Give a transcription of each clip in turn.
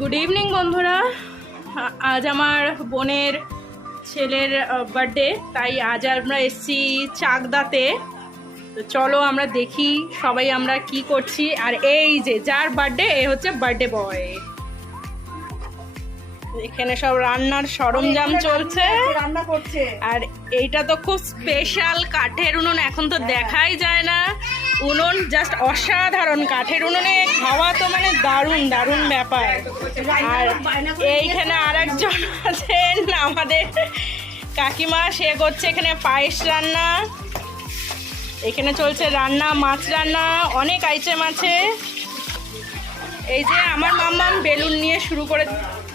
Good evening বন্ধুরা। আজ আমার বোনের ছেলের বার্থডে তাই আজ আমরা এসছি চাকদাতে। তো চলো আমরা দেখি সবাই আমরা কি করছি। আর এই যে যার বার্থডে এ হচ্ছে বার্থডে বয় এখানে সব রান্নার সরঞ্জাম চলছে। রান্না করছে। আর এইটা তো খুব স্পেশাল কাঠের উনুন এখন তো দেখাই যায় না। উনুন জাস্ট অসাধারণ, কাঠের উনুনে খাওয়া তো মানে দারুণ দারুণ ব্যাপার। আর এইখানে আরেকজন আছেন আমাদের কাকিমা, সে করছে এখানে পায়েস রান্না। এখানে চলছে রান্না, মাছ রান্না, অনেক আইটেম আছে। এই যে আমার মাম্মাম বেলুন নিয়ে শুরু করে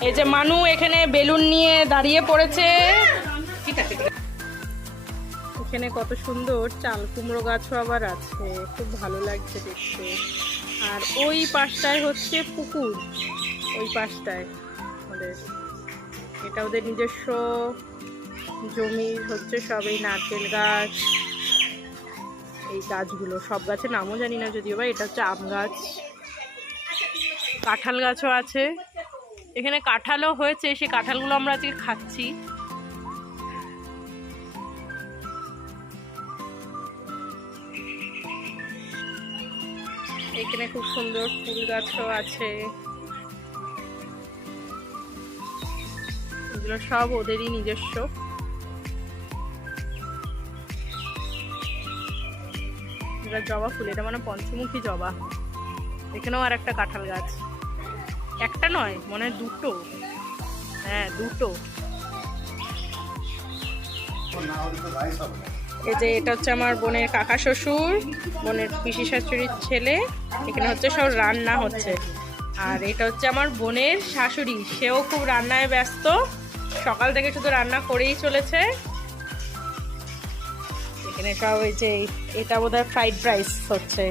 এই যে মানু এখানে বেলুন নিয়ে দাঁড়িয়ে পড়েছে। ঠিক আছে এখানে কত সুন্দর চাল কুমড়ো গাছও আবার আছে। খুব ভালো লাগছে দেখতে। আর ওই পাশটায় হচ্ছে পুকুর। ওই পাশটায় ওদের এটা ওদের নিজস্ব জমি, হচ্ছে সব এই নারকেল গাছ, এই গাছগুলো। সব গাছের নামও জানি না যদিও বা, এটা হচ্ছে আম গাছ। কাঁঠাল গাছও আছে। এখানে কাঁঠালও হয়েছে, সেই কাঁঠালগুলো আমরা আজকে খাচ্ছি। এখানে খুব সুন্দর ফুল গাছও আছে। এগুলো সব ওদেরই নিজস্ব। জবা ফুল, এটা মানে পঞ্চমুখী জবা। এখানেও আর একটা কাঁঠাল গাছ। একটা নয়, মনে হয় দুটো। হ্যাঁ দুটো। এই যে এটা হচ্ছে আমার বোনের কাকা শ্বশুর, বোনের পিসি শাশুড়ির ছেলে, এখানে হচ্ছে সব রান্না হচ্ছে। আর এটা হচ্ছে আমার বোনের শাশুড়ি, সেও খুব রান্নায় ব্যস্ত, সকাল থেকে শুধু রান্না করেই চলেছে। এখানে সব ওই যে এটা বোধ হয় ফ্রাইড রাইস হচ্ছে।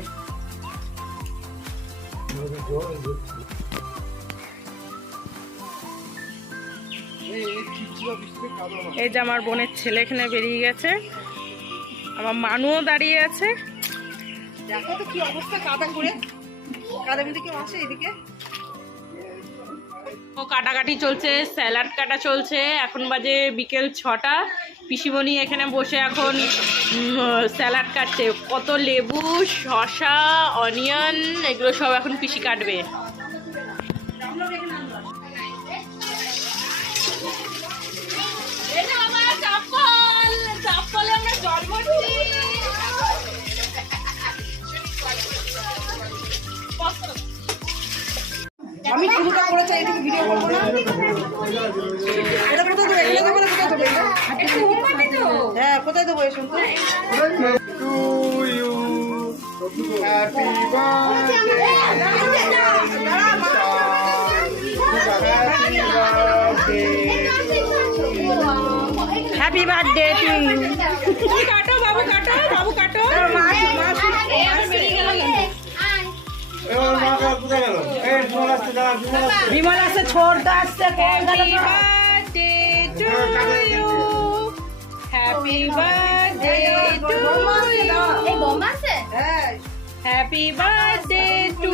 এই যে আমার বোনের ছেলে এখানে বেরিয়ে গেছে। আমার মানুও দাঁড়িয়ে আছে। দেখো তো কি অবস্থা কাদা করে কাদা মধ্যে কেউ আসে এদিকে? ও কাটাকাটি চলছে স্যালাড কাটা চলছে। এখন বাজে বিকেল ছটা। পিসিমণি এখানে বসে এখন স্যালাড কাটছে। কত লেবু শসা অনিয়ন এগুলো সব এখন পিসি কাটবে। জল আমি শুরুটা করেছি এইটুকু ভিডিও করব না। এটা কোথায় দেবো এটা দেবো কোথায় দেবো হ্যাঁ কোথায় দেবো এই শুনতো to you. Happy birthday, Happy birthday. Happy birthday Bimal আসছে। বিমল আসছে happy birthday to you happy birthday to you হ্যাঁ happy birthday to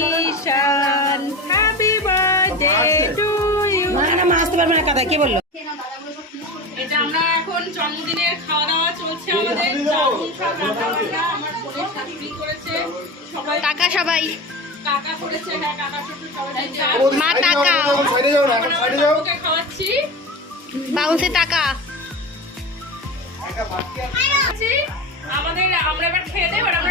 Ishan happy birthday to you না না মা আসতে পারবে না কাদা কে বলল? এটা আমরা এখন জন্মদিনের খাওয়া দাওয়া চলছে আমাদের। দারুণ সব আমার বোনের শাশুড়ি করেছে। সবাই টাকা সবাই। কাকা করেছে হ্যাঁ কাকা শ্বশুর সবাই মা টাকা। সাইডে যাও না, এখন এখন সাইডে যাও। বাবুকে খাওয়াচ্ছি। বাউন্সে টাকা। আমাদের আমরা এবার খেয়ে দেবো আমরা